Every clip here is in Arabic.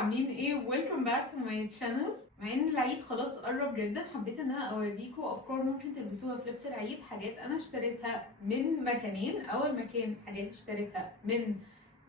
عاملين ايه؟ ويلكم باك تو ماي تشانل. مع ان العيد خلاص قرب جدا، حبيت ان انا اوريكم افكار ممكن تلبسوها في لبس العيد. حاجات انا اشتريتها من مكانين. اول مكان حاجات اشتريتها من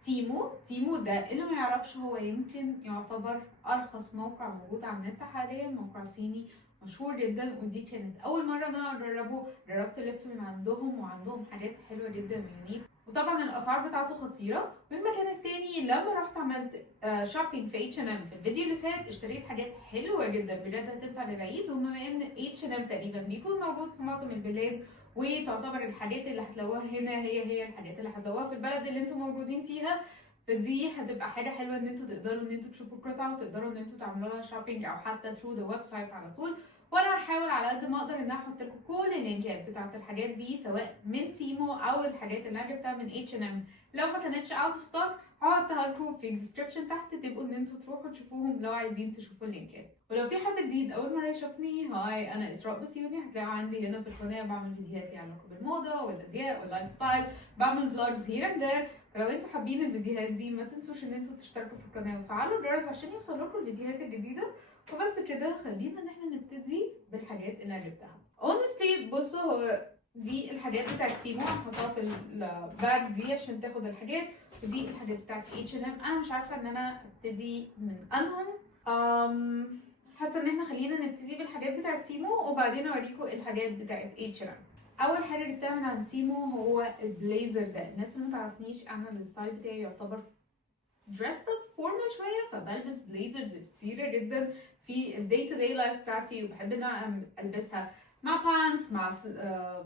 تيمو ده اللي ما يعرفش هو يمكن يعتبر ارخص موقع موجود على النت حاليا، موقع صيني مشهور جدا، ودي كانت اول مره انا اجربه. جربت اللبس من عندهم وعندهم حاجات حلوه جدا ويونيك، وطبعا الاسعار بتاعته خطيره. والمكان التاني لما رحت عملت شوبينج في H&M في الفيديو اللي فات، اشتريت حاجات حلوه جدا بجد هتنفع للعيد. وبما ان H&M تقريبا بيكون موجود في معظم البلاد، وتعتبر الحاجات اللي هتلاقوها هنا هي الحاجات اللي هتلاقوها في البلد اللي انتم موجودين فيها، فدي هتبقى حاجه حلوه ان انتوا تقدروا ان انتوا تشوفوا القطعه وتقدروا ان انتوا تعملوا لها شوبينج، او حتى ثرو ذا ويب سايت على طول. وانا هحاول على قد ما اقدر ان انا احط لكم كل اللينكات بتاعت الحاجات دي، سواء من تيمو او الحاجات اللي انا جبتها من H&M. لو ما كانتش اوت اوف ستوك هحطها لكم في الديسكربشن تحت، تبقوا ان انتوا تروحوا تشوفوهم لو عايزين تشوفوا اللينكات. ولو في حد جديد اول مره يشوفني، هاي انا اسراء بسيوني. هتلاقوا عندي هنا في القناه بعمل فيديوهات ليها علاقه بالموضه والازياء واللايف ستايل، بعمل فلوجز هير اند ذير. فلو انتوا حابين الفيديوهات دي ما تنسوش ان انتوا تشتركوا في القناه وتفعلوا الجرس عشان يوصل لكم الفيديوهات الجديده. وبس كده، خلينا ان احنا نبتدي بالحاجات اللي انا جبتها. honestly بصوا، هو دي الحاجات بتاعت تيمو هحطها في الباج دي عشان تاخد الحاجات، ودي الحاجات بتاعت H&M. انا مش عارفه ان انا ابتدي من انهم. حاسه ان احنا خلينا نبتدي بالحاجات بتاعت تيمو وبعدين اوريكم الحاجات بتاعت H&M. اول حاجه جبتها من عند تيمو هو البليزر ده. الناس اللي ما تعرفنيش، انا الستايل بتاعي يعتبر dressed up formal شويه، فبلبس بليزرز كتيره جدا في الداي تو داي لايف بتاعتي، وبحب ان انا البسها مع بانس، مع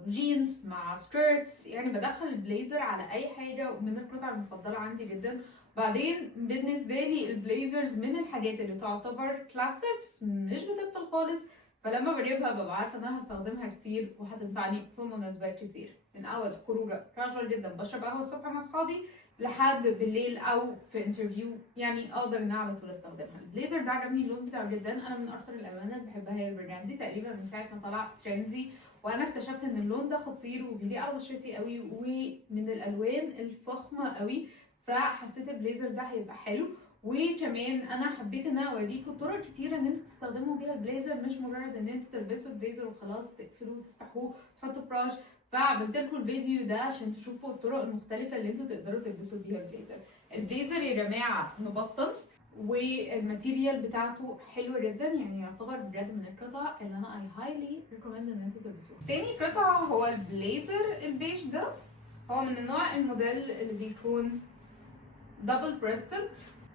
جينز، مع سكيرتس. يعني بدخل البليزر على اي حاجه، ومن القطع المفضله عندي جدا. بعدين بالنسبه لي البليزرز من الحاجات اللي تعتبر كلاسيكس، مش بتبطل خالص، فلما بجيبها ببقى عارفه ان انا هستخدمها كتير وهتنفعني في مناسبات كتير. من اول خروجه كاجوال جدا بشرب قهوه الصبح مع اصحابي، لحد بالليل او في انترفيو، يعني اقدر ان انا على طول استخدمها. البليزر ده عجبني اللون بتاعه جدا. انا من اكتر الالوان اللي بحبها هي البرجندي، تقريبا من ساعه ما طلع ترندي وانا اكتشفت ان اللون ده خطير وبيليق على بشرتي قوي، ومن الالوان الفخمه قوي، فحسيت البليزر ده هيبقى حلو. وكمان انا حبيت ان انا اوريكم طرق كتيره ان انتوا تستخدموا بيها البليزر، مش مجرد ان انتوا تلبسوا البليزر وخلاص تقفلوه وتفتحوه تحطوا براش. فعملت لكم الفيديو ده عشان تشوفوا الطرق المختلفه اللي انتوا تقدروا تلبسوا بيها البليزر. البليزر يا جماعه مبطن، والماتيريال بتاعته حلوه جدا، يعني يعتبر بجد من القطع اللي انا اي هايلي ريكومند ان انتوا تلبسوها. تاني قطعه هو البليزر البيج ده. هو من النوع الموديل اللي بيكون دبل بريستد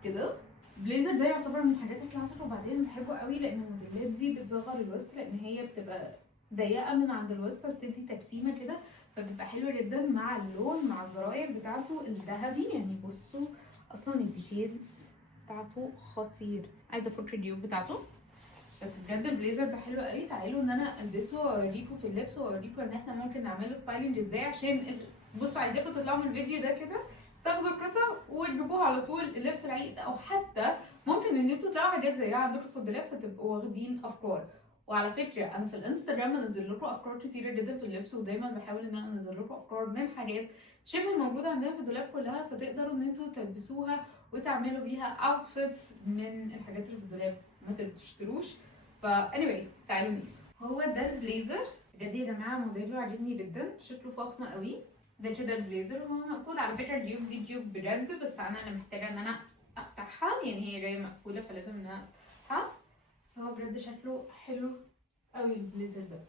كده. البليزر ده يعتبر من الحاجات الكلاسيك، وبعدين بحبه قوي لان الموديلات دي بتصغر الوسط، لان هي بتبقى ضيقه من عند الوسط، بتدي تجسيمه كده، فبتبقى حلوه جدا مع اللون، مع الزراير بتاعته الذهبي. يعني بصوا اصلا الديتيلز بتاعته خطير. عايزه افك الجيوب بتاعته، بس بجد البليزر ده حلو قوي. تعالوا ان انا البسه واوريكم في اللبس، واوريكم ان احنا ممكن نعمله ستايلنج ازاي. عشان بصوا عايزاكم تطلعوا من الفيديو ده كده تاخدوا القطع وتجيبوها على طول لبس العيد، او حتى ممكن ان انتوا تلاقوا حاجات زيها عندكم في الدولاب فتبقوا واخدين افكار. وعلى فكره انا في الانستجرام بنزل لكم افكار كتيره جدا في اللبس، ودايما بحاول ان انا انزل لكم افكار من حاجات شبه موجوده عندنا في الدولاب كلها، فتقدروا ان انتوا تلبسوها وتعملوا بيها اوتفيتس من الحاجات اللي في الدولاب، ما تشتروش. anyway تعالوا نقيسه. هو ده البليزر بجد يا جماعه، موديله عاجبني جدا، شكله فخم قوي. ده كده البليزر، هو مقفول على فكره. الجيوب دي جيوب بجد، بس انا اللي محتاجه ان انا افتحها، يعني هي جايه مقفوله فلازم ان انا افتحها. بس هو بجد شكله حلو قوي البليزر ده.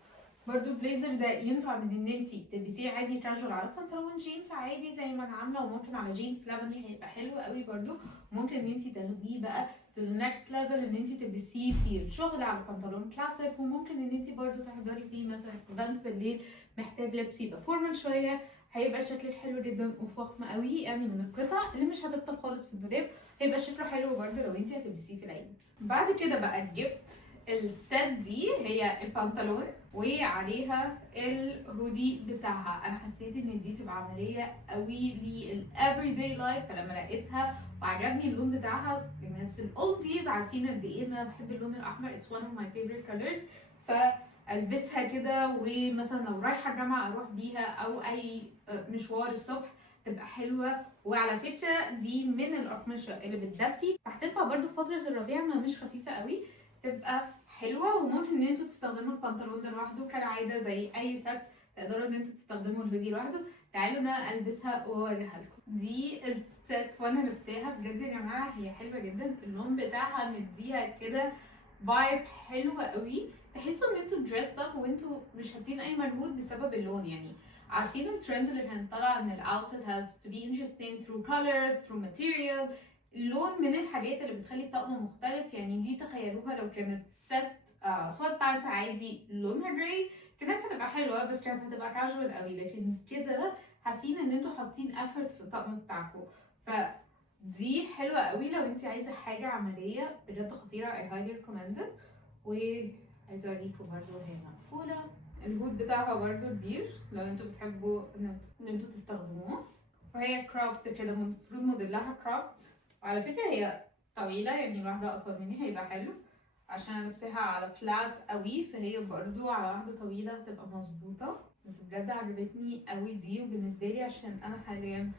برضو البليزر ده ينفع من ان انتي تلبسيه عادي كاجوال على بنطلون جينز عادي زي ما انا عامله، وممكن على جينز لبني هيبقى حلو قوي برضو. ممكن ان انتي تاخديه بقى to the next level، ان انتي تلبسيه في الشغل على بنطلون كلاسيك، وممكن ان انتي برضو تحضري فيه مثلا ايفنت بالليل محتاج لبس يبقى فورمال شويه، هيبقى شكلك حلو جدا وفخم قوي. يعني من القطع اللي مش هتبطل خالص في الدولاب، هيبقى شكله حلو برضو لو انتي هتلبسيه في العيد. بعد كده بقى جبت الست دي، هي البنطلون وعليها الهودي بتاعها. انا حسيت ان دي تبقى عمليه قوي للافري داي لايف، فلما لقيتها وعجبني اللون بتاعها. الناس الاولديز عارفين قد ايه انا بحب اللون الاحمر، اتس one of my favorite colors. فالبسها كده، ومثلا لو رايحه الجامعه اروح بيها، او اي مشوار الصبح تبقى حلوه. وعلى فكره دي من الاقمشه اللي بتدفي، فهتنفع برده في فتره الربيع، ما مش خفيفه قوي، تبقى حلوه. وممكن ان انتوا تستخدموا البنطلون ده لوحده كالعاده زي اي ست، تقدروا ان انتوا تستخدموا الهودي لوحده. تعالوا انا البسها واوريها لكم. دي الست وانا لابساها بجد يا جماعه هي حلوه جدا، اللون بتاعها مديها كده فايب حلوه قوي، تحسوا ان انتوا دريسد اب وانتوا مش حاطين اي مجهود بسبب اللون. يعني عارفين الترند اللي كان طالع ان الاوتفيت has to be interesting through colors through material، اللون من الحاجات اللي بتخلي الطقم مختلف. يعني دي تخيلوها لو كانت ست سوات بانس عادي لونها جراي، كانت هتبقى حلوه بس كانت هتبقى كاجوال قوي، لكن كده حاسين ان انتوا حاطين effort في الطقم بتاعكم. فدي حلوه قوي لو انت عايزه حاجه عمليه، بجد خطيره. I highly recommend it. وعايزه اوريكم برضو وهي مقفوله، الهود بتاعها برضو كبير لو انتوا بتحبوا ان انتوا تستخدموه. وهي كروبت كده، المفروض موديلها كروبت. وعلى فكره هي طويله، يعني واحده اطول مني هيبقى حلو، عشان لابساها على فلات قوي، فهي برضو على واحده طويله تبقى مظبوطه. بس بجد عجبتني قوي دي، وبالنسبه لي عشان انا حاليا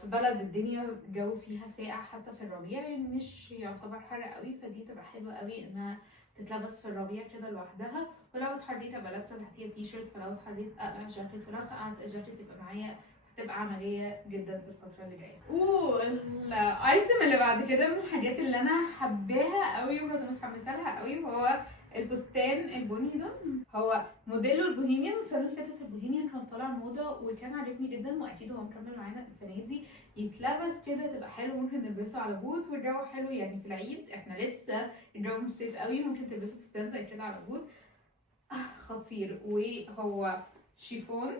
في بلد الدنيا الجو فيها ساقع حتى في الربيع، يعني مش يعتبر حر قوي، فدي تبقى حلوه قوي انها تتلبس في الربيع كده لوحدها. ولو اتحريت ابقى لابسه تحتيها تي شيرت، فلو اتحريت اقلع جاكيت، ولو سقعت الجاكيت يبقى معايا، هتبقى عمليه جدا في الفتره اللي جايه. الايتم اللي بعد كده من الحاجات اللي انا حباها قوي وكنت متحمسه لها قوي، وهو الفستان البني ده. هو موديله البوهيميان، والسنه اللي فاتت البوهيميان كان طالع موضه وكان عاجبني جدا، واكيد هو مكمل معانا السنه دي. يتلبس كده تبقى حلو، ممكن نلبسه على بوت والجو حلو، يعني في العيد احنا لسه الجو مش صيف قوي، ممكن تلبسه فستان زي كده على بوت خطير. وهو شيفون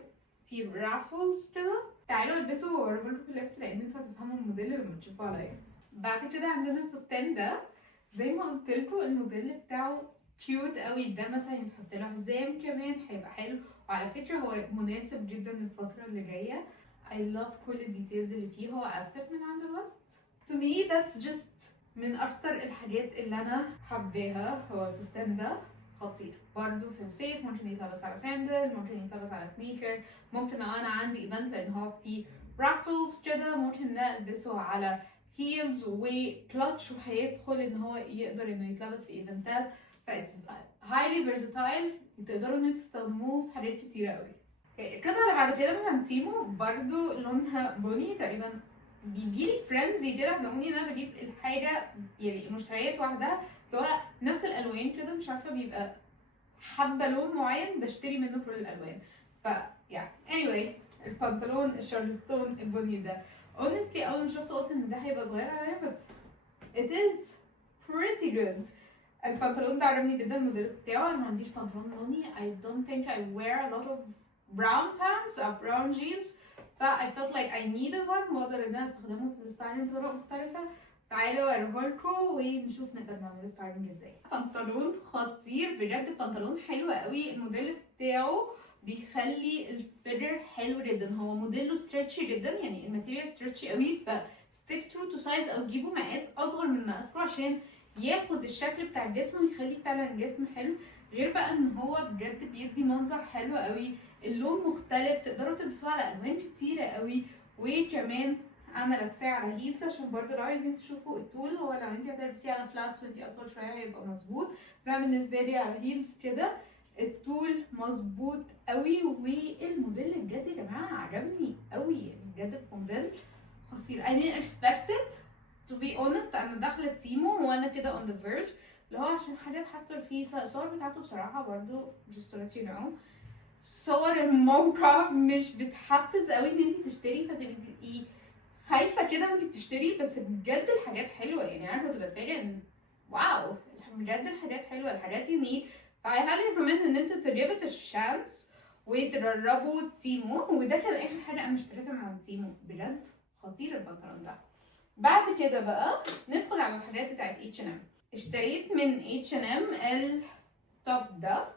في رافلز كده. تعالوا البسوا واوريكم اللبس لان انتوا هتفهموا الموديل لما تشوفوه عليا. بعد كده عندنا الفستان ده، زي ما قلت لكم الموديل بتاعه كيوت قوي، ده مثلا يتحط له حزام كمان هيبقى حلو. وعلى فكره هو مناسب جدا الفتره اللي جايه. I love كل الديتيلز اللي فيه، هو استك من عند الوسط. To me that's just من اكتر الحاجات اللي انا حباها. هو الفستان ده خطير برضو في الصيف، ممكن يتلبس على ساندل، ممكن يتلبس على سنيكر، ممكن لو انا عندي ايفنت لان هو فيه رافلز كده ممكن نلبسه على هيلز وكلتش، وهيدخل ان هو يقدر انه يتلبس في ايفنتات. فايتس هايلي فيرساتايل، تقدروا ان انتوا تستخدموه في حاجات كتيره قوي. القطعه اللي بعد كده من هانتيمو برضو لونها بني تقريبا، بيجيلي فرينزي كده هتلاقوني ان انا بجيب الحاجه يعني مشتريات واحده اللي هو نفس الالوان كده، مش عارفه بيبقى حابه لون معين بشتري منه كل الالوان. ف anyway البنطلون الشارلستون البني ده honestly اول ما شفته قلت ان ده هيبقى صغير عليا، بس it is pretty good. البنطلون ده عجبني جدا الموديل بتاعه. انا ما عنديش بنطلون لوني، I don't think I wear a lot of brown pants or brown jeans، ف I felt like I needed one واقدر ان انا استخدمه في الستايلينج بطرق مختلفه. تعالوا اوريهولكوا ونشوف نقدر نعمل ستايلينج ازاي. بنطلون خطير بجد، بنطلون حلو قوي، الموديل بتاعه بيخلي الفيجر حلو جدا. هو موديله ستريتشي جدا، يعني الماتيريال ستريتشي قوي، ف stick true to size او جيبوا مقاس اصغر من مقاسكم عشان ياخد الشكل بتاع الجسم ويخلي فعلا الجسم حلو. غير بقى ان هو بجد بيدي منظر حلو قوي، اللون مختلف، تقدروا تلبسوه على الوان كتيره قوي. وكمان انا لابساه على هيلز عشان برضه لو عايزين تشوفوا الطول، هو لو انت هتلبسيه على فلاتس وانت اطول شويه هيبقى مظبوط، زي بالنسبه لي على هيلز كده الطول مظبوط قوي. والموديل بجد يا جماعه عجبني قوي، يعني بجد الموديل خطير. I didn't expect it to be honest. انا داخله تيمو وانا كده on the verge، اللي هو عشان حاجات حتى رخيصه. الصور بتاعته بصراحه برضو just to let you know صور الموقع مش بتحفز قوي ان انت تشتري، فتبقي خايفه كده وانت بتشتري، بس بجد الحاجات حلوه. يعني انا كنت بتفاجئ ان واو بجد الحاجات حلوه، الحاجات يونيك. ف I highly recommend ان انتوا تجيبوا الشانس وتجربوا تيمو. وده كان اخر حاجه انا اشتريتها من عند تيمو، بجد خطير البنطلون ده. بعد كده بقى ندخل على الحاجات بتاعت H&M. اشتريت من H&M التوب ده،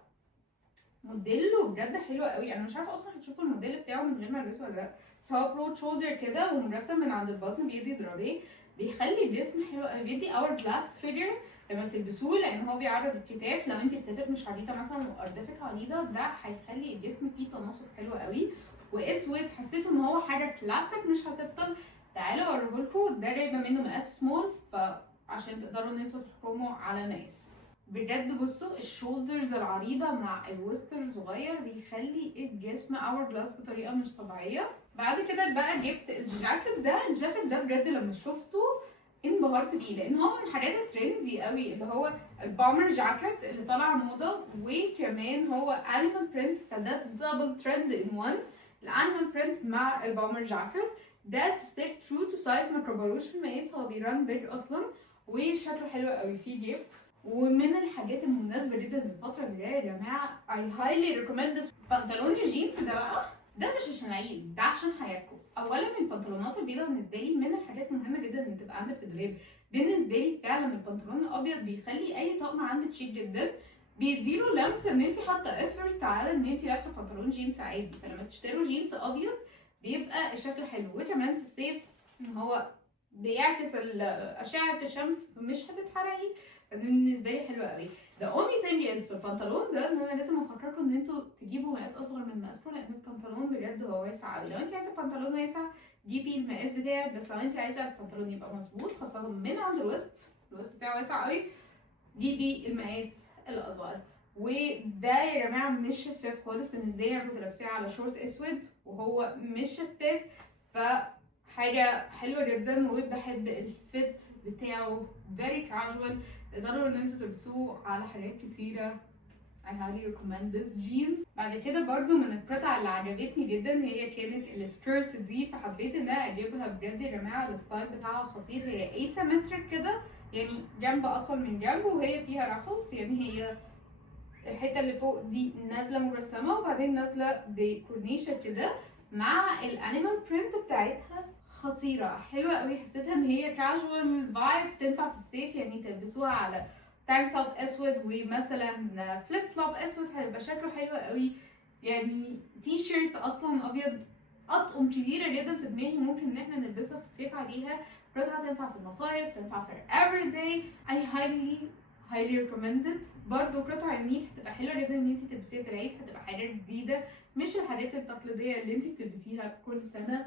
موديله بجد حلو قوي. انا مش عارفه اصلا هتشوفوا الموديل بتاعه من غير ما البسه ولا لا، بس هو برود شولدر كده ومرسم من عند البطن بيدي درابيه، بيخلي الجسم حلو قوي، بيدي اور جلاس فيجر لما تلبسوه، لان هو بيعرض الكتاف. لو انت كتافك مش عريضه مثلا واردافك عريضه، ده هيخلي الجسم فيه تناسق حلو قوي. واسود، حسيته ان هو حاجه كلاسيك مش هتبطل. تعالوا اوريهولكوا، ده جايبه منه مقاس سمول، فعشان تقدروا ان انتوا تحكموا على مقاس. بجد بصوا الشولدرز العريضه مع الوستر الصغير بيخلي الجسم اور جلاس بطريقه مش طبيعيه. بعد كده بقى جبت الجاكيت ده بجد لما شفته انبهرت بيه، لان هو من الحاجات الترندي قوي، اللي هو البومر جاكيت اللي طالع موضه، وكمان هو انيمال برنت، فده دبل ترند ان وان، الانيمال برنت مع البومر جاكيت. ده ستيك ترو تو سايز، ما كبروش في المقاس، هو بيران بيج اصلا وشكله حلو قوي فيه جيب. ومن الحاجات المناسبه جدا للفتره اللي جايه يا جماعه، I highly recommend this بنطلون الجينز ده بقى. ده مش عشان عيد، ده عشان حياتكم. اولا البنطلونات البيضاء بالنسبه لي من الحاجات المهمه جدا ان تبقى عندك في الدولاب. بالنسبه لي فعلا البنطلون الابيض بيخلي اي طقم عندك شيك جدا، بيديله لمسه ان انت حاطه افورت على ان انت لابسه بنطلون جينز عادي. فلما تشتروا جينز ابيض بيبقى الشكل حلو. وكمان في الصيف هو بيعكس اشعه الشمس، مش هتتحرقي، بالنسبه لي حلوه قوي. The only thing is في البنطلون ده ان انا لازم افكركم ان انتوا تجيبوا مقاس اصغر من مقاسكم، لان البنطلون بجد هو واسع قوي. لو انت عايزه بنطلون واسع جيبي المقاس بتاعك، بس لو انت عايزه البنطلون يبقى مظبوط خاصه من عند الوسط بتاعه واسع قوي، جيبي المقاس الاصغر. وده يا جماعه مش شفاف خالص بالنسبه لي، انا كنت لابساه على شورت اسود وهو مش شفاف، حاجه حلوه جدا. وبحب الفيت بتاعه very casual، تقدروا ان انتوا تلبسوه على حاجات كتيره. I highly recommend this jeans. بعد كده برضو من القطع اللي عجبتني جدا هي كانت السكيرت دي، فحبيت ان انا اجيبها. بجد يا جماعه الستايل بتاعها خطير، هي asymmetric كده، يعني جنب اطول من جنب، وهي فيها رافلز، يعني هي الحته اللي فوق دي نازله مجسمه وبعدين نازله بكورنيشه كده، مع الانيمال برنت بتاعتها خطيره حلوه قوي. حسيتها ان هي كاجوال فايب، تنفع في الصيف، يعني تلبسوها على تانك توب اسود ومثلا فليب فلوب اسود، هيبقى شكله حلو قوي. يعني تي شيرت اصلا ابيض، اطقم كتيره جدا في دماغي ممكن ان احنا نلبسها في الصيف عليها. قطعه تنفع في المصايف، تنفع for every day. I highly recommended. برضو قطع يونيك هتبقى حلوه جدا ان انت تلبسيها في العيد، هتبقى حاجه جديده مش الحاجات التقليديه اللي انت بتلبسيها كل سنه.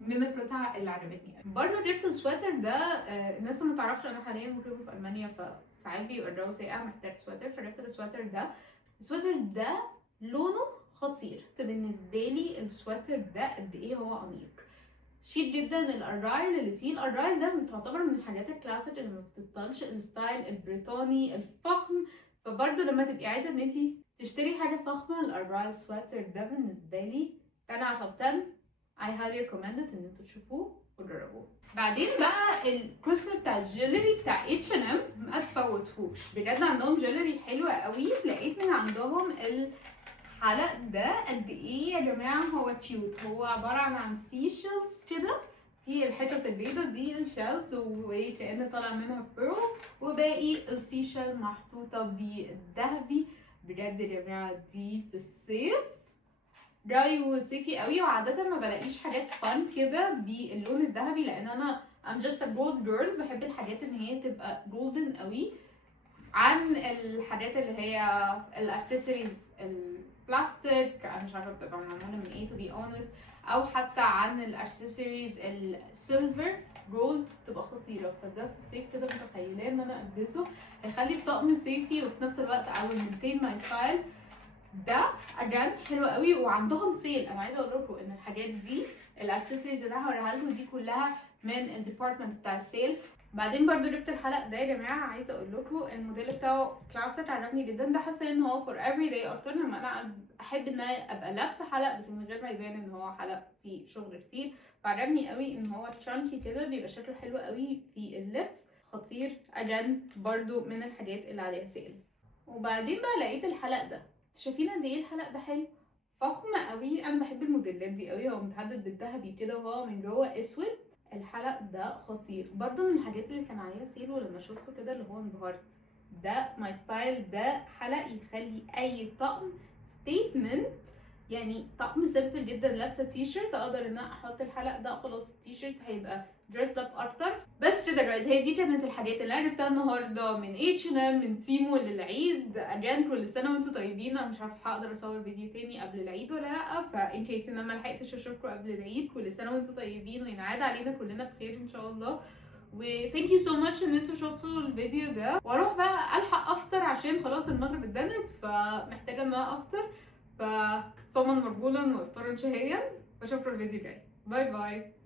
من القطع اللي عجبتني. برضو جبت السويتر ده، الناس ما تعرفش انا حاليا مقيمه في المانيا، فساعات بيبقى الجو ساقع محتاج سويتر، فجبت السويتر ده. السويتر ده لونه خطير بالنسبه لي. السويتر ده قد ايه هو انيق، شيك جدا. الارجايل اللي فيه، الارجايل ده تعتبر من الحاجات الكلاسيك اللي ما بتبطلش، الستايل البريطاني الفخم. فبرضه لما تبقي عايزه ان انت تشتري حاجه فخمه، الارجايل سويتر ده بالنسبه لي 10 out of 10. I highly recommend ان انتوا تشوفوه وتجربوه. بعدين بقى الكروسمت بتاع الجولري بتاع H&M ما تفوتهوش، بجد عندهم جولري حلوه قوي. لقيت من عندهم الحلق ده قد ايه يا جماعه هو كيوت. هو عباره عن سي شيلز كده، في الحتت البيضه دي الشيلز وكأن طالع منها بيرل، وباقي السي شيل محطوطه بالذهبي. بجد يا جماعه دي في الصيف جاي وصيفي قوي، وعاده ما بلاقيش حاجات فن كده باللون الذهبي، لان انا I'm just a gold girl، بحب الحاجات ان هي تبقى جولدن قوي عن الحاجات اللي هي الاكسسوارز البلاستيك. انا مش عارفه بتبقى معموله من ايه to be honest، او حتى عن الاكسسوارز السيلفر جولد تبقى خطيره. فده في الصيف كده متخيلاه ان انا البسه، هيخلي الطقم صيفي وفي نفس الوقت I will maintain my style. ده اجان حلو قوي، وعندهم سيل. انا عايزه اقول لكم ان الحاجات دي الاكسسوارز اللي انا هوريها لكم دي كلها من الديبارتمنت بتاع السيل. بعدين برضو جبت الحلق ده يا جماعه، عايزه اقول لكم الموديل بتاعه كلاسيك عجبني جدا. ده حاسه ان هو فور افري داي اكتر، لما انا احب ان انا ابقى لابسه حلق بس من غير ما يبان ان هو حلق فيه شغل كتير. فعجبني قوي ان هو تشانكي كده، بيبقى شكله حلو قوي في اللبس، خطير. اجان برضو من الحاجات اللي عليها سيل. وبعدين بقى لقيت الحلق ده، شايفين قد ايه الحلق ده حلو، فخم قوي. انا بحب الموديلات دي قوي، هو متحدد بالذهبي كده وهو من جوه اسود. الحلق ده خطير برضو، من الحاجات اللي كان عليها سيل، ولما شفته كده اللي هو انبهرت. ده ماي ستايل، ده حلق يخلي اي طقم ستيتمنت. يعني طقم سيمبل جدا، لابسه تي شيرت اقدر ان انا احط الحلق ده، خلاص التي شيرت هيبقى dressed up اكتر. بس كده جايز، هي دي كانت الحاجات اللي انا جبتها النهارده من H&M من تيمو للعيد. again كل سنه وانتم طيبين. انا مش عارفه هقدر اصور فيديو تاني قبل العيد ولا لا، فان كيس ان انا ما لحقتش اشوفكم قبل العيد، كل سنه وانتم طيبين وينعاد علينا كلنا بخير ان شاء الله. و thank you so much ان انتوا شفتوا الفيديو ده. واروح بقى الحق افطر عشان خلاص المغرب اتدنت، فمحتاجه ان انا افطر. صوما مقبولا وافطارا شهيا، واشوفكم الفيديو الجاي. باي باي.